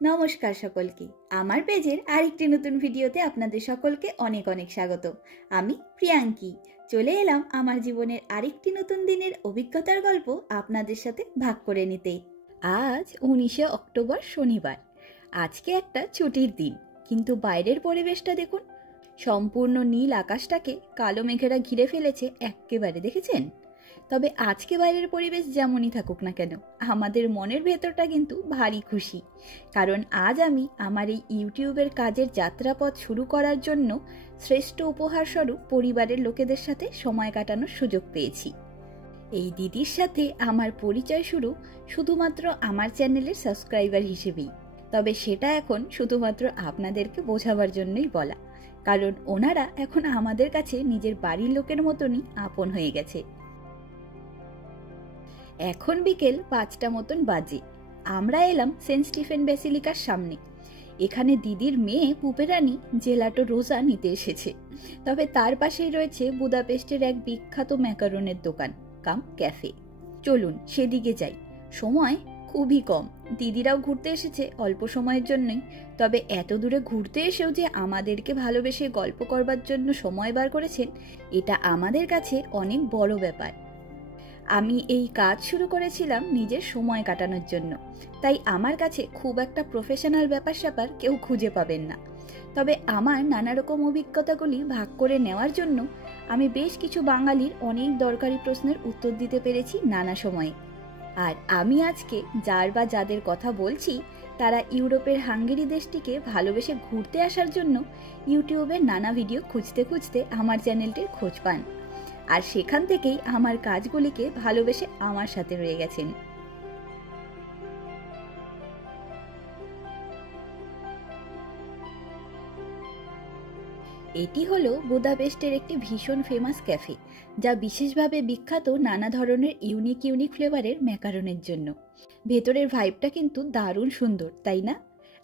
নমস্কার সকলকে, আমার পেজের আরেকটি নতুন ভিডিওতে আপনাদের সকলকে অনেক অনেক স্বাগত। আমি প্রিয়াঙ্কি চলে এলাম আমার জীবনের আরেকটি নতুন দিনের অভিজ্ঞতার গল্প আপনাদের সাথে ভাগ করে নিতে। আজ 19শে অক্টোবর শনিবার। আজকে একটা ছুটির দিন, কিন্তু বাইরের পরিবেশটা দেখুন, সম্পূর্ণ নীল আকাশটাকে কালো মেঘেরা ঘিরে ফেলেছে এক্কেবারে, দেখেছেন? তবে আজকে বাইরের পরিবেশ যেমনই থাকুক না কেন, আমাদের মনের ভেতরটা কিন্তু ভারী খুশি, কারণ আজ আমি আমার এই ইউটিউবের কাজের যাত্রাপথ শুরু করার জন্য শ্রেষ্ঠ উপহার স্বরূপ পরিবারের লোকেদের সাথে সময় কাটানোর সুযোগ পেয়েছি। এই দিদির সাথে আমার পরিচয় শুরু শুধুমাত্র আমার চ্যানেলের সাবস্ক্রাইবার হিসেবেই, তবে সেটা এখন শুধুমাত্র আপনাদেরকে বোঝাবার জন্যই বলা, কারণ ওনারা এখন আমাদের কাছে নিজের বাড়ির লোকের মতনই আপন হয়ে গেছে। এখন বিকেল 5টা মতন বাজে। আমরা এলাম সেন্ট স্টিফেন ব্যাসিলিকার সামনে। এখানে দিদির মেয়ে পুপেরানি জেলাটো রোজা নিতে এসেছে। তবে তার পাশেই রয়েছে বুদাপেস্টের এক বিখ্যাত ম্যাকারনের দোকান কাম ক্যাফে। চলুন সেদিকে যাই। সময় খুবই কম, দিদিরাও ঘুরতে এসেছে অল্প সময়ের জন্যই, তবে এত দূরে ঘুরতে এসেও যে আমাদেরকে ভালোবেসে গল্প করবার জন্য সময় বার করেছেন, এটা আমাদের কাছে অনেক বড় ব্যাপার। আমি এই কাজ শুরু করেছিলাম নিজের সময় কাটানোর জন্য, তাই আমার কাছে খুব একটা প্রফেশনাল ব্যাপার স্যাপার কেউ খুঁজে পাবেন না। তবে আমার নানা রকম অভিজ্ঞতাগুলি ভাগ করে নেওয়ার জন্য আমি বেশ কিছু বাঙালির অনেক দরকারি প্রশ্নের উত্তর দিতে পেরেছি নানা সময়ে। আর আমি আজকে যার বা যাদের কথা বলছি, তারা ইউরোপের হাঙ্গেরি দেশটিকে ভালোবেসে ঘুরতে আসার জন্য ইউটিউবে নানা ভিডিও খুঁজতে খুঁজতে আমার চ্যানেলটির খোঁজ পান, আর সেখান থেকেই আমার কাজগুলিকে ভালোবেসে আমার সাথে রয়ে গেছেন। এটি হলো বুদাপেস্টের একটি ভীষণ ফেমাস ক্যাফে, যা বিশেষভাবে বিখ্যাত নানা ধরনের ইউনিক ফ্লেভারের ম্যাকারনের জন্য। ভেতরের ভাইবটা কিন্তু দারুণ সুন্দর, তাই না?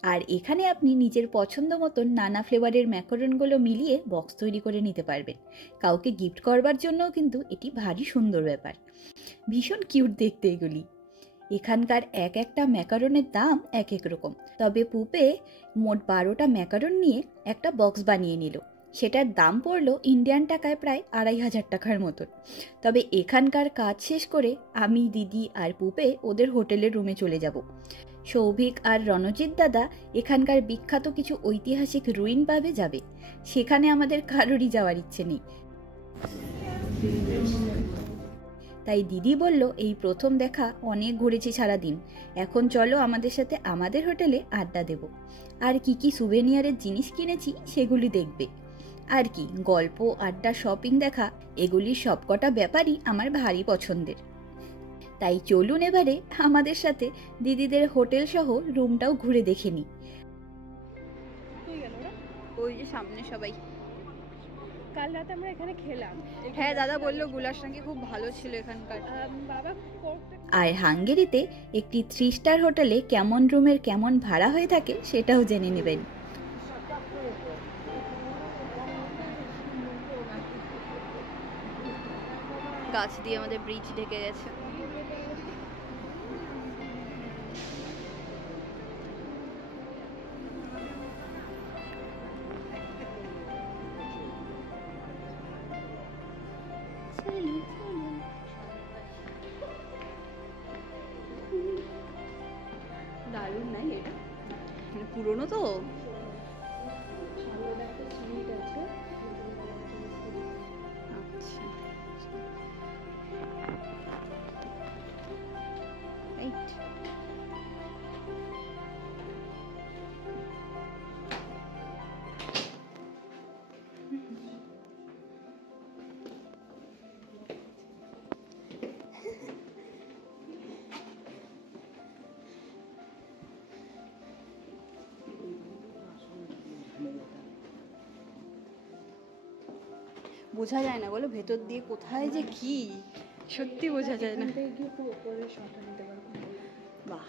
আর এখানে আপনি নিজের পছন্দ মতন নানা ফ্লেভারের ম্যাকারনগুলো মিলিয়ে বক্স তৈরি করে নিতে পারবেন। কাউকে গিফট করবার জন্যও কিন্তু এটি ভারী সুন্দর ব্যাপার। ভীষণ কিউট দেখতে এগুলি। এখানকার এক একটা ম্যাকারনের দাম এক এক রকম, তবে পুপে মোট 12টা ম্যাকারন নিয়ে একটা বক্স বানিয়ে নিল। সেটার দাম পড়লো ইন্ডিয়ান টাকায় প্রায় 2500 টাকার মতন। তবে এখানকার কাজ শেষ করে আমি, দিদি আর পুপে ওদের হোটেলের রুমে চলে যাব। সৌভিক আর রণজিৎ দাদা এখানকার বিখ্যাত কিছু ঐতিহাসিক রুইন পাবে যাবে, সেখানে আমাদের কারোরই যাওয়ার ইচ্ছে নেই। তাই দিদি বলল, এই প্রথম দেখা, অনেক ঘুরেছি সারাদিন, এখন চলো আমাদের সাথে আমাদের হোটেলে আড্ডা দেব। আর কি কি সুভেনিয়ারের জিনিস কিনেছি সেগুলি দেখবে। আর কি গল্প, আড্ডা, শপিং দেখা, এগুলির সবকটা ব্যাপারই আমার ভারী পছন্দের। তাই চলুন এবারে আমাদের সাথে দিদিদের হোটেল সহ রুমটাও ঘুরে দেখে নিই। ওই যে সামনে সবাই। কাল রাতে আমরা এখানে খেলাম। হ্যাঁ, দাদা বললো গুলাস নাকি খুব ভালো ছিল এখানকার। বাবা আর হাঙ্গেরিতে একটি 3 স্টার হোটেলে কেমন রুমের কেমন ভাড়া হয়ে থাকে সেটাও জেনে নেবেন। গাছ দিয়ে আমাদের ব্রিজ ঢেকে গেছে। দারুণ নাই এটা? পুরনো তো। আচ্ছা, বোঝা যায় না বলো ভেতর দিয়ে কোথায় যে কি, সত্যি বোঝা যায় না। বাহ,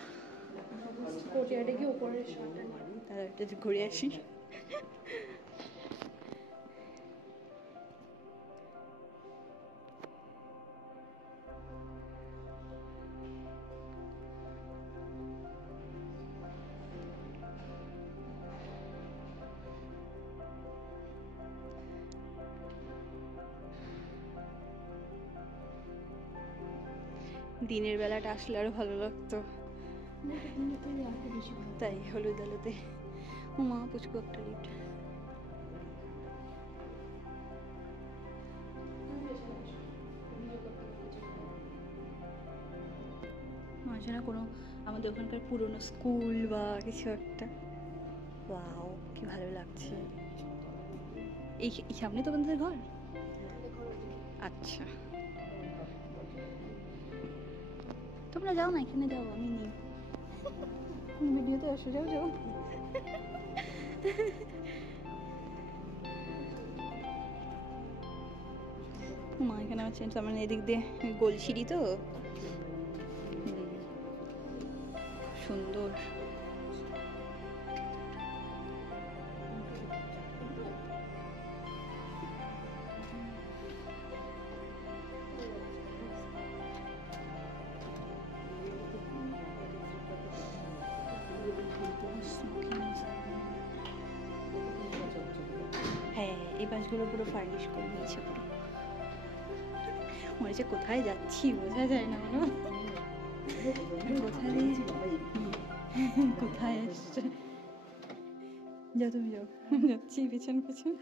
কোর্টইয়ার্ডে গিয়ে উপরের শটটা তাহলে একটু ঘুরে আসি। দিনের বেলাটা আসলে আরো ভালো লাগতো। তাই হলুদ আলোতে মা পুচকু একটা লিফট। মাঝে না কোনো আমাদের ওখানকার পুরনো স্কুল বা কিছু একটা। ওয়াও কি ভালো লাগছে। এই সামনে তো তোমাদের ঘর? আচ্ছা তোমরা যাও না, এখানে যাও, আমি নেই ভিডিওতে আসো, যাও যাও। মা এখানে আমার চেঞ্জ আমার এদিক দিয়ে গোলসিঁড়ি তো সুন্দর। হ্যাঁ এই বাসগুলো পুরো ফার্নিশ করে নিয়েছে পুরো। মনে হচ্ছে কোথায় যাচ্ছি বোঝা যায় না, মনে কোথায় কোথায় এসছে। যাও তুমি যাও, যাচ্ছি পেছন পেছন।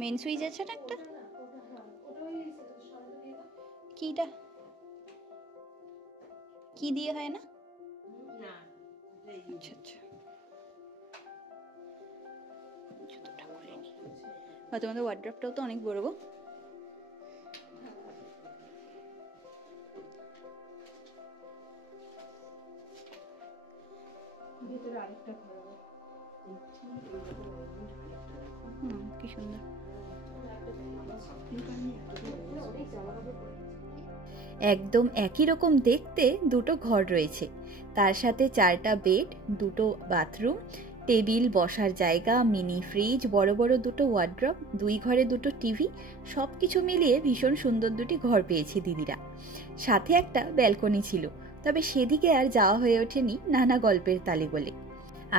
মেন সুইচ আছে না একটা, কিটা কি দিয়ে হয় না? আচ্ছা আচ্ছা তোমাদের ওয়ার্ড্রপটাও তো অনেক বড় গো। কি সুন্দর। একদম একই রকম দেখতে দুটো ঘর রয়েছে, তার সাথে 4টা বেড, 2টো বাথরুম, টেবিল, বসার জায়গা, মিনি ফ্রিজ, বড় বড় 2টো ওয়ার্ড্রপ, 2 ঘরে 2টো টিভি, সব কিছু মিলিয়ে ভীষণ সুন্দর 2টি ঘর পেয়েছে দিদিরা। সাথে একটা ব্যালকনি ছিল, তবে সেদিকে আর যাওয়া হয়ে ওঠেনি নানা গল্পের তালে বলে।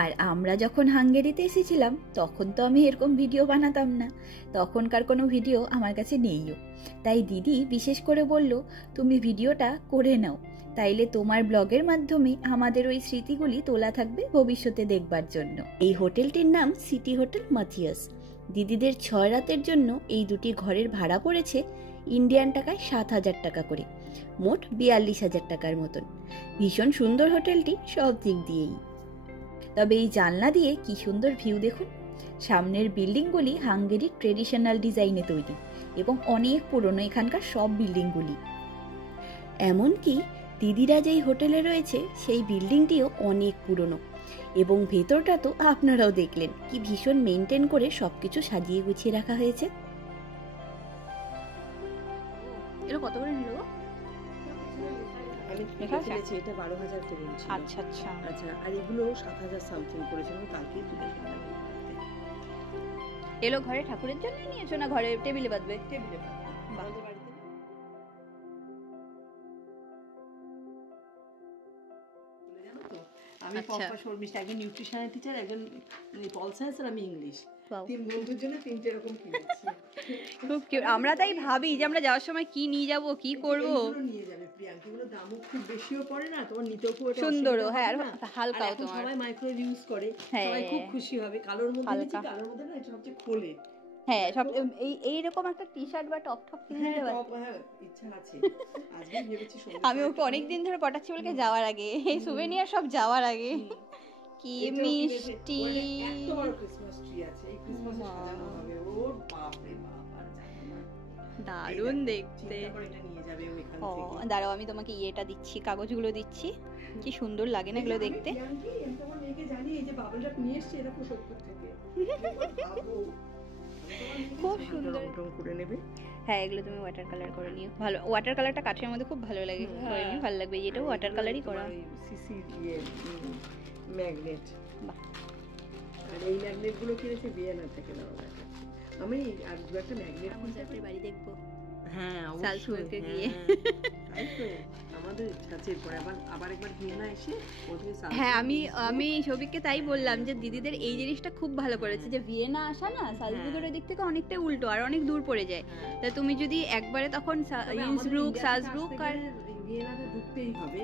আর আমরা যখন হাঙ্গেরিতে এসেছিলাম তখন তো আমি এরকম ভিডিও বানাতাম না, তখনকার কোনো ভিডিও আমার কাছে নেইও। তাই দিদি বিশেষ করে বলল তুমি ভিডিওটা করে নাও, তাইলে তোমার ব্লগের মাধ্যমে আমাদের ওই স্মৃতিগুলি তোলা থাকবে ভবিষ্যতে দেখবার জন্য। এই হোটেলটির নাম সিটি হোটেল মাথিয়াস। দিদিদের 6 রাতের জন্য এই 2টি ঘরের ভাড়া পড়েছে ইন্ডিয়ান টাকায় 7,000 টাকা করে, মোট 42,000 টাকার মতন। ভীষণ সুন্দর হোটেলটি সব দিক দিয়েই। তবে এই জানলা দিয়ে কি সুন্দর ভিউ দেখুন। সামনের বিল্ডিংগুলি হাঙ্গেরির ট্রেডিশনাল ডিজাইনে তৈরি এবং অনেক পুরনো এখানকার সব বিল্ডিংগুলি। এমনকি দিদিরা যেই হোটেলে রয়েছে সেই বিল্ডিংটিও অনেক পুরনো, এবং ভেতরটা তো আপনারাও দেখলেন কি ভীষণ মেনটেন করে সবকিছু সাজিয়ে গুছিয়ে রাখা হয়েছে। এটা কত করে নিল? আমি দেখেছি এটা 12,000 করে ছিল। আচ্ছা আচ্ছা আচ্ছা, আর এগুলো 7,000 সামথিং করেছিল, কালকে তুলে ফেললাম। এলো ঘরে ঠাকুরের জন্য নিয়েছো না ঘরে টেবিলে বাঁধবে? টেবিলে আমাদের বাড়িতে জানো তো আমি পপা শর্মিষ্ঠা, একজন নিউট্রিশনের টিচার, একজন পল সায়েন্স, আর আমি ইংলিশ। 3 বন্ধুর জন্য 3টে এরকম কিনেছি। খুব কিউট। আমরা তাই ভাবি যে আমরা যাওয়ার সময় কি নিয়ে যাব, কি করব। নিয়ে যাবে প্রিয়াঙ্কা, এগুলো দামও খুব বেশিও পড়ে না, তোমার নিতেও খুব সুন্দরও, হ্যাঁ আর হালকাও। তোমার সবাই মাইক্রোওয়েভ ইউজ করে, সবাই খুব খুশি হবে। কালোর মধ্যে নিচে, কালোর মধ্যে না, এটা সবচেয়ে খোলে। হ্যাঁ সব এইরকম একটা টি-শার্ট বা টপ টপ কিনে দিতে পারি। হ্যাঁ ইচ্ছা আছে, আজকে ভেবেছি। আমি ওকে অনেক দিন ধরে পটাচ্ছি বলকে যাওয়ার আগে, এই সুভেনিয়ার সব যাওয়ার আগে। কি মিষ্টি, এত বড় ক্রিসমাস ট্রি আছে, এই ক্রিসমাসে সাজানো হবে। ও বাপ রে বাপ, আর দারুণ দেখতে। দাঁড়াও আমি তোমাকে ইয়েটা দিচ্ছি, কাগজগুলো দিচ্ছি, কি সুন্দর লাগে না এগুলো দেখতে। খুব সুন্দর করে নেবে। হ্যাঁ এগুলো তুমি ওয়াটার কালার করে নিও, ভালো। ওয়াটার কালারটা কাঠের মধ্যে খুব ভালো লাগে, করে নিও, ভালো লাগবে। এটাও ওয়াটার কালারই করা, সিসি দিয়ে ম্যাগনেট। বাহ, আর এই ম্যাগনেট গুলো কিনেছি ভিয়েনা থেকে নেওয়া যায়। আমি আর দু একটা ম্যাগনেট বাড়ি দেখবো। হ্যাঁ সালসুরকে গিয়ে তাই তো আমাদের ইচ্ছা আছে এরপরে আবার একবার ভিয়েনা এসে ওদিকে হ্যাঁ, আমি সবিককে তাই বললাম যে দিদিদের এই জিনিসটা খুব ভালো করেছে যে ভিয়েনা আসা না সালজবুর্গের দিক থেকে অনেকটাই উল্টো আর অনেক দূর পড়ে যায়। তা তুমি যদি একবারে তখন ইন্সব্রুক সালজবুর্গ আর ভিয়েনাতে ঢুকতেই হবে।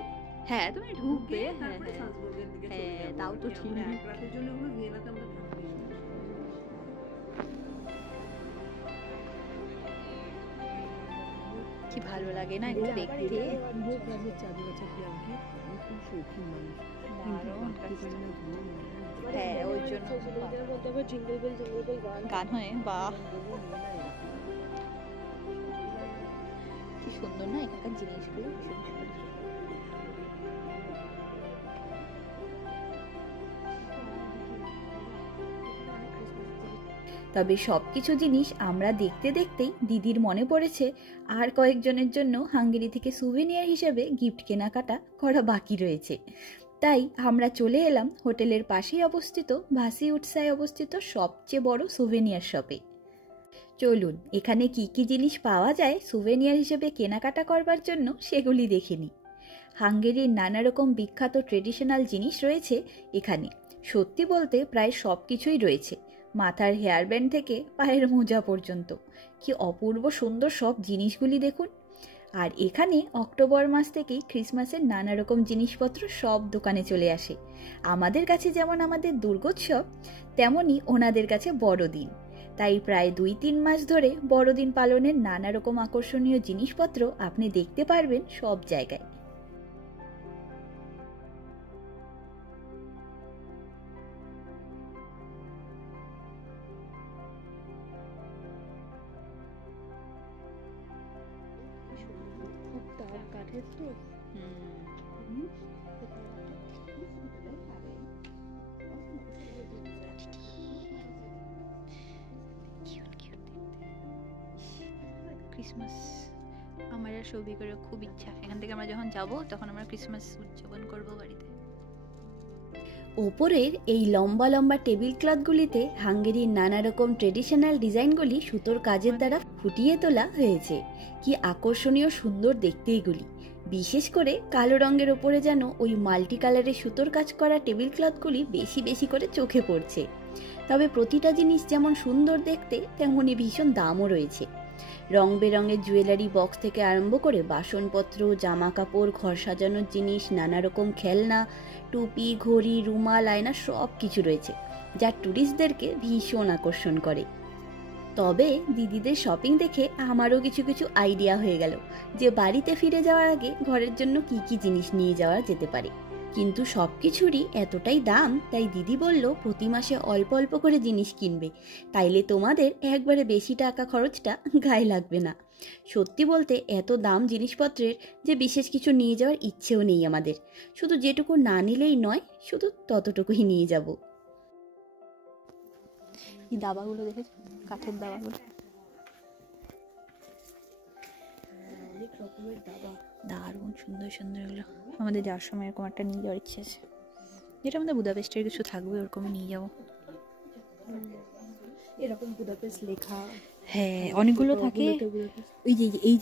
হ্যাঁ তুমি ঢুকবে, হ্যাঁ সালজবুর্গের দিকে হ্যাঁ তাও তো ঠিক। এক রাতের জন্য হলো ভিয়েনাতে আমরা থাকতেই হবে। কি ভালো লাগে না এগুলো দেখতে। মুখ রাজের চাদর আছে প্রিয়াঙ্কি, আমি খুব শৌখিন মানুষ, কিন্তু বাড়তে পারি না ধুলো ময়লা। হ্যাঁ ওই জন্য বলতে হবে জিঙ্গল বেল গান হয়। বাহ কি সুন্দর না এখানকার জিনিসগুলো, ভীষণ সুন্দর। তবে সবকিছু জিনিস আমরা দেখতে দেখতেই দিদির মনে পড়েছে আর কয়েকজনের জন্য হাঙ্গেরি থেকে সুভেনিয়ার হিসেবে গিফট কেনাকাটা করা বাকি রয়েছে। তাই আমরা চলে এলাম হোটেলের পাশেই অবস্থিত ভাসি উৎসায় অবস্থিত সবচেয়ে বড় সুভেনিয়ার শপে। চলুন এখানে কি কি জিনিস পাওয়া যায় সুভেনিয়ার হিসেবে কেনাকাটা করবার জন্য সেগুলি দেখে নিই। হাঙ্গেরির নানা রকম বিখ্যাত ট্রেডিশনাল জিনিস রয়েছে এখানে। সত্যি বলতে প্রায় সব কিছুই রয়েছে, মাথার হেয়ার ব্যান্ড থেকে পায়ের মোজা পর্যন্ত। কি অপূর্ব সুন্দর সব জিনিসগুলি দেখুন। আর এখানে অক্টোবর মাস থেকেই ক্রিসমাসের নানা রকম জিনিসপত্র সব দোকানে চলে আসে। আমাদের কাছে যেমন আমাদের দুর্গোৎসব, তেমনই ওনাদের কাছে বড়দিন। তাই প্রায় 2-3 মাস ধরে বড়দিন পালনের নানা রকম আকর্ষণীয় জিনিসপত্র আপনি দেখতে পারবেন সব জায়গায়। কাঠের তো ক্রিসমাস আমার আর সবই করে খুব ইচ্ছা, এখান থেকে আমরা যখন যাব তখন আমরা ক্রিসমাস উদযাপন করবো বাড়িতে। ওপরের এই লম্বা লম্বা টেবিল ক্লথগুলিতে হাঙ্গেরির নানা রকম ট্রেডিশনাল ডিজাইনগুলি সুতোর কাজের দ্বারা ফুটিয়ে তোলা হয়েছে। কি আকর্ষণীয় সুন্দর দেখতে এগুলি। বিশেষ করে কালো রঙের ওপরে যেন ওই মাল্টি কালারের সুতোর কাজ করা টেবিল ক্লথগুলি বেশি বেশি করে চোখে পড়ছে। তবে প্রতিটা জিনিস যেমন সুন্দর দেখতে তেমনই ভীষণ দামও রয়েছে। রং বেরঙের জুয়েলারি বক্স থেকে আরম্ভ করে বাসনপত্র, জামা কাপড়, ঘর সাজানোর জিনিস, নানা রকম খেলনা, টুপি, ঘড়ি, রুমাল, আয়না সব কিছু রয়েছে, যা ট্যুরিস্টদেরকে ভীষণ আকর্ষণ করে। তবে দিদিদের শপিং দেখে আমারও কিছু কিছু আইডিয়া হয়ে গেল যে বাড়িতে ফিরে যাওয়ার আগে ঘরের জন্য কি কি জিনিস নিয়ে যাওয়া যেতে পারে। কিন্তু সব কিছুরই এতটাই দাম, তাই দিদি বলল প্রতি মাসে অল্প অল্প করে জিনিস কিনবে, তাইলে তোমাদের একবারে বেশি টাকা খরচটা গায়ে লাগবে না। সত্যি বলতে এত দাম জিনিসপত্রের যে বিশেষ কিছু নিয়ে যাওয়ার ইচ্ছেও নেই আমাদের। শুধু যেটুকু না নিলেই নয়, শুধু ততটুকুই নিয়ে যাব। এই দাবাগুলো দেখেছো, কাঠের দাবাগুলো, অনেক রকমের দাবা, দারুণ সুন্দর সুন্দর। এগুলো আমাদের যাওয়ার সময় এরকম একটা নিয়ে যাওয়ার ইচ্ছে আছে, যেটা আমাদের বুদাপেস্টের কিছু থাকবে ওরকমই নিয়ে যাবো। এরকম বুদাপেস্ট লেখা, হ্যাঁ অনেকগুলো থাকে। ওই যে এই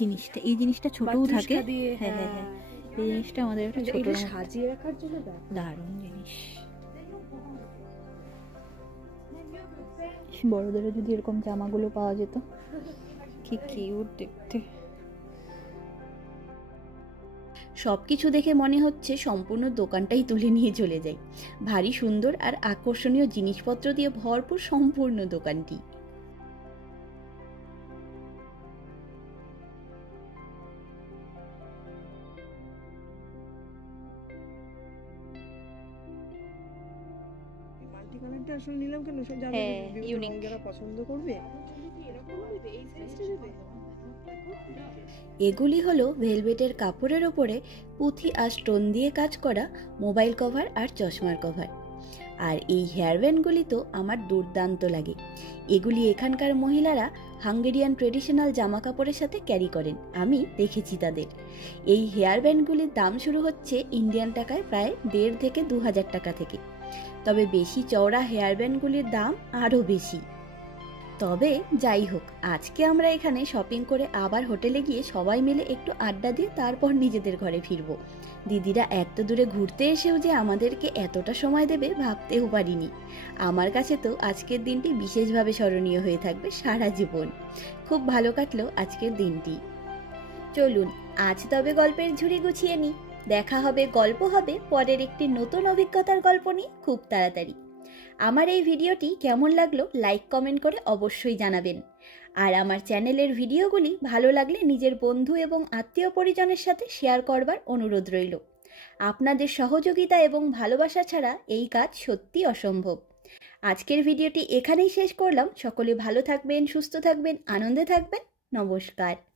জিনিসটা ছোটও থাকে। হ্যাঁ হ্যাঁ হ্যাঁ, এই জিনিসটা আমাদের একটা ছোট সাজিয়ে রাখার জন্য দারুণ জিনিস। বড়দেরও যদি এরকম জামাগুলো পাওয়া যেত, কি কিউট দেখতে। সবকিছু দেখে মনে হচ্ছে সম্পূর্ণ দোকানটাই তুলে নিয়ে চলে যাই। ভারী সুন্দর আর আকর্ষণীয় জিনিসপত্র দিয়ে ভরপুর সম্পূর্ণ দোকানটি। মাল্টি কালারটা আসলে নিলাম কেন, সব জানো ইউনিক যারা পছন্দ করবে এরকম নেবে, এই সাইজটা নেবে। এগুলি হলো ভেলভেটের কাপড়ের ওপরে পুঁথি আর স্টোন দিয়ে কাজ করা মোবাইল কভার আর চশমার কভার। আর এই হেয়ার ব্যান্ডগুলি তো আমার দুর্দান্ত লাগে। এগুলি এখানকার মহিলারা হাঙ্গেরিয়ান ট্রেডিশনাল জামা কাপড়ের সাথে ক্যারি করেন, আমি দেখেছি তাদের। এই হেয়ার ব্যান্ডগুলির দাম শুরু হচ্ছে ইন্ডিয়ান টাকায় প্রায় 1,500 থেকে 2,000 টাকা থেকে। তবে বেশি চওড়া হেয়ার ব্যান্ডগুলির দাম আরও বেশি। তবে যাই হোক, আজকে আমরা এখানে শপিং করে আবার হোটেলে গিয়ে সবাই মিলে একটু আড্ডা দিয়ে তারপর নিজেদের ঘরে ফিরবো। দিদিরা এত দূরে ঘুরতে এসেও যে আমাদেরকে এতটা সময় দেবে ভাবতেও পারিনি। আমার কাছে তো আজকের দিনটি বিশেষভাবে স্মরণীয় হয়ে থাকবে সারা জীবন। খুব ভালো কাটলো আজকের দিনটি। চলুন আজ তবে গল্পের ঝুড়ি গুছিয়ে নিই। দেখা হবে, গল্প হবে পরের একটি নতুন অভিজ্ঞতার গল্প নিয়ে খুব তাড়াতাড়ি। আমার এই ভিডিওটি কেমন লাগলো লাইক কমেন্ট করে অবশ্যই জানাবেন। আর আমার চ্যানেলের ভিডিওগুলি ভালো লাগলে নিজের বন্ধু এবং আত্মীয় পরিজনের সাথে শেয়ার করবার অনুরোধ রইল। আপনাদের সহযোগিতা এবং ভালোবাসা ছাড়া এই কাজ সত্যি অসম্ভব। আজকের ভিডিওটি এখানেই শেষ করলাম। সকলে ভালো থাকবেন, সুস্থ থাকবেন, আনন্দে থাকবেন। নমস্কার।